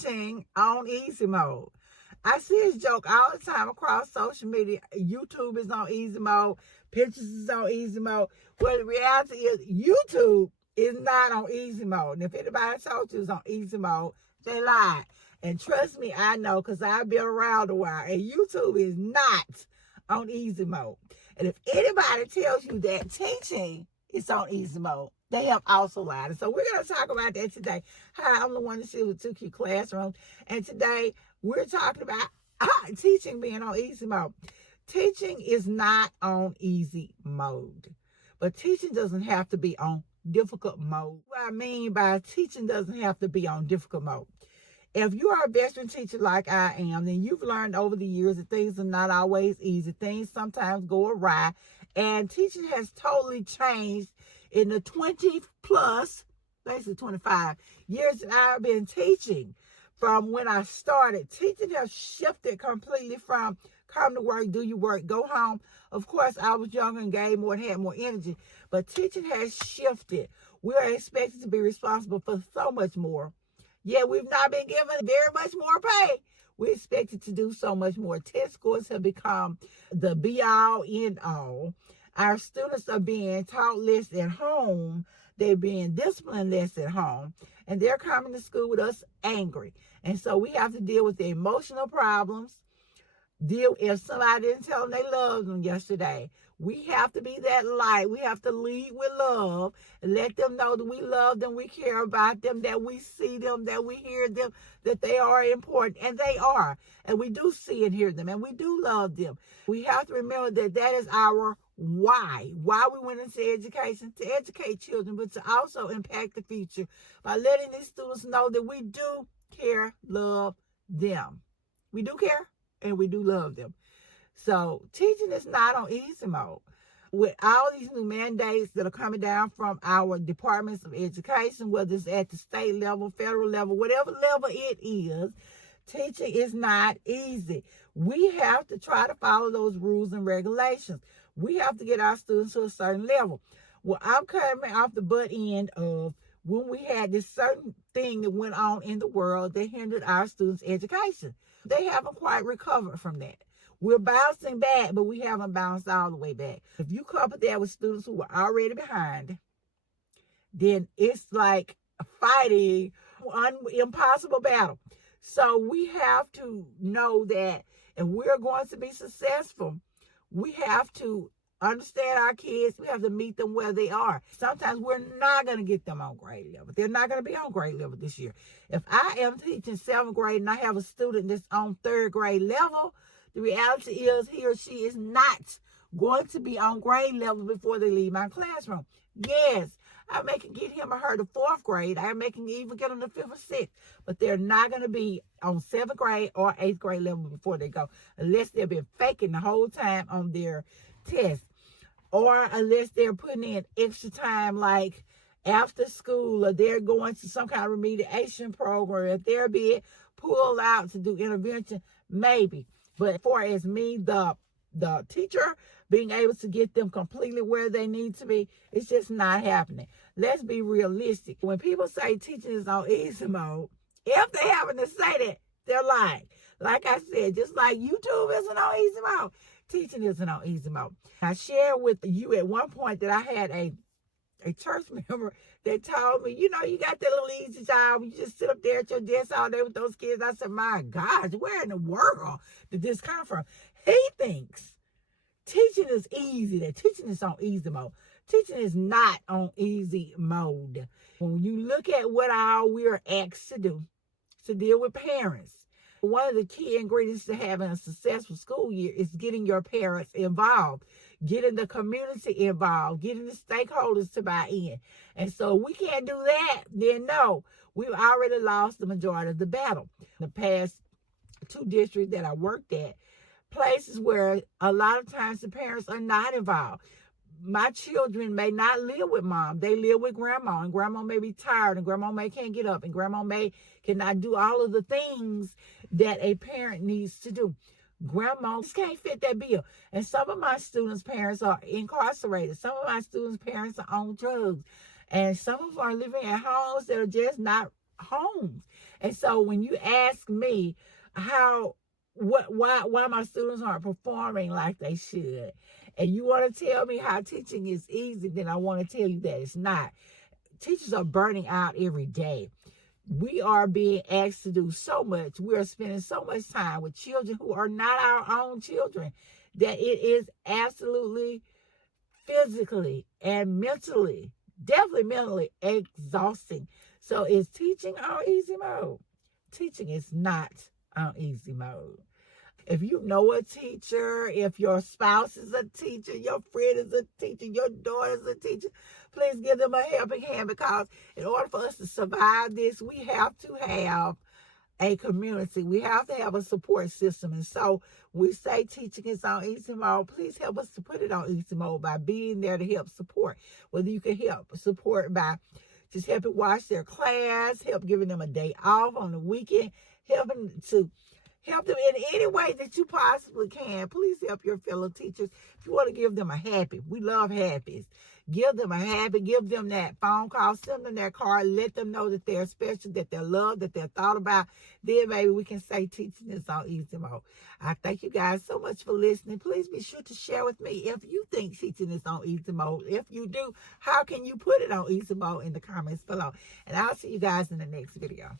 teaching on easy mode. I see this joke all the time across social media. YouTube is on easy mode. Pictures is on easy mode. Well, the reality is YouTube is not on easy mode. And if anybody told you it's on easy mode, they lied. And trust me, I know, because I've been around a while. And YouTube is not on easy mode. And if anybody tells you that teaching is on easy mode, they have also lied. And so we're going to talk about that today. Hi, I'm the one that sits with 2Q Classroom. And today we're talking about teaching being on easy mode. Teaching is not on easy mode. But teaching doesn't have to be on difficult mode. What I mean by teaching doesn't have to be on difficult mode. If you are a veteran teacher like I am, then you've learned over the years that things are not always easy. Things sometimes go awry. And teaching has totally changed in the 20 plus, basically 25 years that I've been teaching. From when I started, teaching has shifted completely from come to work, do your work, go home. Of course, I was younger and gave more and had more energy. But teaching has shifted. We are expected to be responsible for so much more. Yeah, we've not been given very much more pay. We're expected to do so much more. Test scores have become the be-all, end-all. Our students are being taught less at home. They're being disciplined less at home. And they're coming to school with us angry. And so we have to deal with the emotional problems. Deal if somebody didn't tell them they loved them yesterday. We have to be that light. We have to lead with love and let them know that we love them, we care about them, that we see them, that we hear them, that they are important. And they are. And we do see and hear them, and we do love them. We have to remember that that is our why we went into education, to educate children, but to also impact the future by letting these students know that we do care, love them. We do care. And we do love them. So teaching is not on easy mode. With all these new mandates that are coming down from our departments of education, whether it's at the state level, federal level, whatever level it is, teaching is not easy. We have to try to follow those rules and regulations. We have to get our students to a certain level. Well, I'm coming off the butt end of when we had this certain thing that went on in the world that hindered our students' education. They haven't quite recovered from that. We're bouncing back, but we haven't bounced all the way back. If you couple that with students who were already behind, then it's like fighting an impossible battle. So we have to know that if we're going to be successful, we have to understand our kids. We have to meet them where they are. Sometimes we're not going to get them on grade level. They're not going to be on grade level this year. If I am teaching 7th grade and I have a student that's on 3rd grade level, the reality is he or she is not going to be on grade level before they leave my classroom. Yes, I may can get him or her to 4th grade. I may can even get them to 5th or 6th. But they're not going to be on 7th grade or 8th grade level before they go, unless they've been faking the whole time on their test. Or unless they're putting in extra time like after school, or they're going to some kind of remediation program, if they're being pulled out to do intervention, maybe. But for as me, the teacher, being able to get them completely where they need to be, it's just not happening. Let's be realistic. When people say teaching is on easy mode, if they happen to say that, they're lying. Like I said, just like YouTube isn't on easy mode, teaching isn't on easy mode. I shared with you at one point that I had a church member that told me, you got that little easy job. You just sit up there at your desk all day with those kids. I said, my gosh, where in the world did this come from? He thinks teaching is easy, that teaching is on easy mode. Teaching is not on easy mode. When you look at what all we're asked to do, to deal with parents, one of the key ingredients to having a successful school year is getting your parents involved, getting the community involved, getting the stakeholders to buy in. And so we can't do that, then no, we've already lost the majority of the battle. The past 2 districts that I worked at, places where a lot of times the parents are not involved. My children may not live with mom. They live with grandma, and grandma may be tired, and grandma may can't get up, and grandma may cannot do all of the things that a parent needs to do. Grandma just can't fit that bill. And some of my students' parents are incarcerated. Some of my students' parents are on drugs. And some of them are living at homes that are just not homes. And so when you ask me why my students aren't performing like they should, and you want to tell me how teaching is easy, then I want to tell you that it's not. Teachers are burning out every day. We are being asked to do so much. We are spending so much time with children who are not our own children that it is absolutely physically and mentally, definitely mentally exhausting. So is teaching on easy mode? Teaching is not on easy mode. If you know a teacher, if your spouse is a teacher, your friend is a teacher, your daughter is a teacher, please give them a helping hand, because in order for us to survive this, we have to have a community. We have to have a support system. And so we say teaching is on easy mode. Please help us to put it on easy mode by being there to help support. Whether you can help support by just helping watch their class, help giving them a day off on the weekend, help them in any way that you possibly can. Please help your fellow teachers. If you want to give them a happy, we love happies. Give them a happy, give them that phone call, send them that card, let them know that they're special, that they're loved, that they're thought about. Then maybe we can say teaching is on easy mode. I thank you guys so much for listening. Please be sure to share with me if you think teaching is on easy mode. If you do, how can you put it on easy mode in the comments below? And I'll see you guys in the next video.